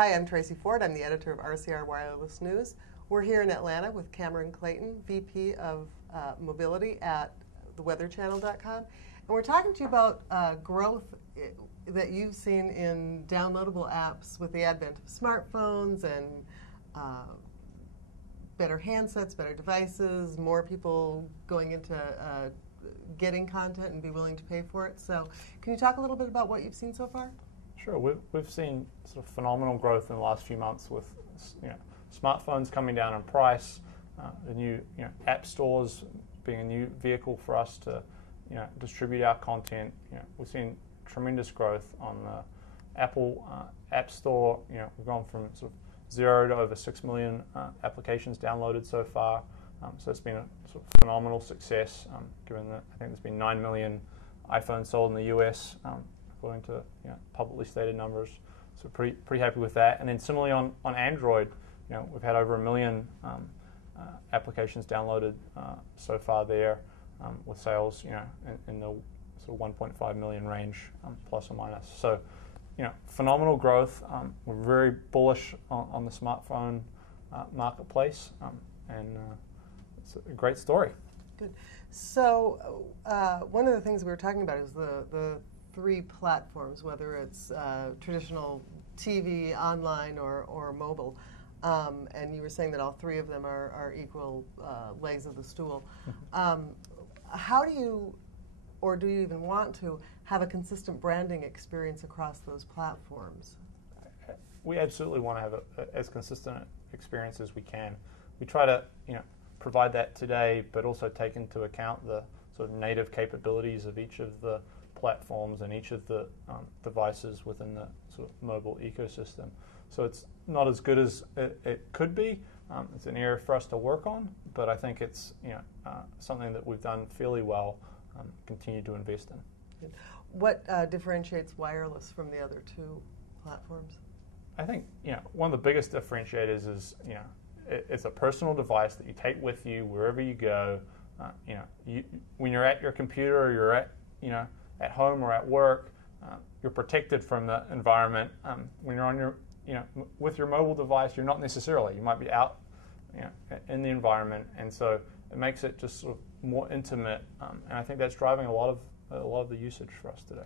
Hi, I'm Tracy Ford. I'm the editor of RCR Wireless News. We're here in Atlanta with Cameron Clayton, VP of Mobility at theweatherchannel.com. And we're talking to you about growth that you've seen in downloadable apps with the advent of smartphones and better handsets, better devices, more people going into getting content and be willing to pay for it. So can you talk a little bit about what you've seen so far? Sure. We've seen sort of phenomenal growth in the last few months with smartphones coming down in price, the new app stores being a new vehicle for us to distribute our content. We've seen tremendous growth on the Apple App Store. We've gone from sort of 0 to over 6 million applications downloaded so far. So it's been a sort of phenomenal success, given that I think there's been 9 million iPhones sold in the US, according to publicly stated numbers. So pretty happy with that. And then similarly on Android, we've had over 1 million applications downloaded so far there, with sales in the sort of 1.5 million range, plus or minus. So phenomenal growth. We're very bullish on the smartphone marketplace, and it's a great story. Good. So one of the things we were talking about is the three platforms, whether it's traditional TV, online, or mobile. And you were saying that all three of them are equal legs of the stool. How do you, or do you even want to, have a consistent branding experience across those platforms? We absolutely want to have as consistent experience as we can. We try to provide that today, but also take into account the sort of native capabilities of each of the platforms and each of the devices within the sort of mobile ecosystem. So it's not as good as it could be. It's an area for us to work on, but I think it's something that we've done fairly well, continue to invest in. What differentiates wireless from the other two platforms? I think one of the biggest differentiators is it's a personal device that you take with you wherever you go. When you're at your computer, or you're at home or at work, you're protected from the environment. When you're on your with your mobile device, you're not necessarily. You might be out in the environment, and so it makes it just sort of more intimate. And I think that's driving a lot of the usage for us today.